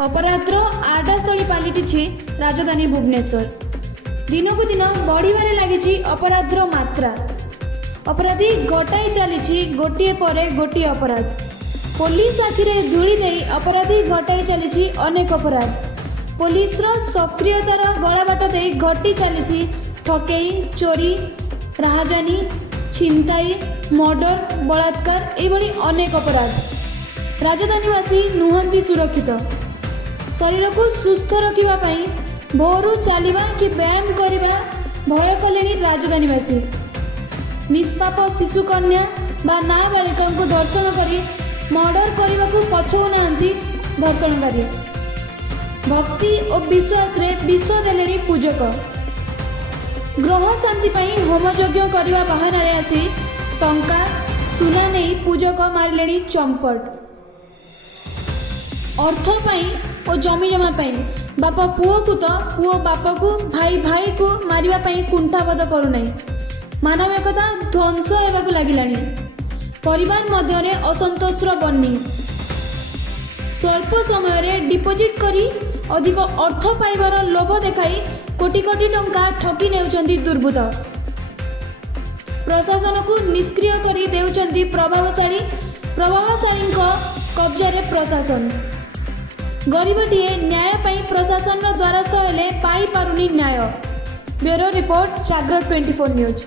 अपराधर आडास्थली पलटि राजधानी भुवनेश्वर। दिनकू दिन बढ़िबारे लगी अपराधर मात्रा। अपराधी घटाई चली गोटे पर गोटे अपराध। पुलिस आखिरे धूली दे अपराधी घटाई चली अनेक अपराध। पुलिस सक्रियतार गलाबाट दे घटी चली ठकेई, चोरी, राहजानी, छिनताई, मर्डर, बलात्कार एभली अनेक अपराध। राजधानीवासी नुहंती सुरक्षित। शरीर को सुस्थ रखापी भोरू चलवा कि व्यायाम करने भय कले राजधानीवासी। निष्पाप शिशुकन्या बा नाबालिका को धर्षण कर मर्डर करने को पछौना धर्षणकारी। भक्ति और विश्वास रे विष देले पूजक। ग्रह शांति होमयज्ञ करने बहाना आसी टंका सुना नहीं पूजक मारिले चंपट। अर्थ और जमी जमा बाप पुओ को तो पुओ बाप को, भाई भाई को मारिबा कुंठाबोध करूना। मानविकता ध्वंस होगा लगिलानी। परिवार मध्य असंतोषर बन्नी। स्वल्प समय डिपोजिट करी अधिक अर्थ पाइबार लोभ देखाई कोटी कोटी टंका ठकी नेउचंदी दुर्बृत्त। प्रशासन को निष्क्रिय करी देउचंदी प्रभावशाली कब्जारे प्रशासन। गरीबटीए न्याय पाई प्रशासन द्वारस्थ हेले पाई पारुनी न्याय। ब्यूरो रिपोर्ट, जागरण 24 न्यूज।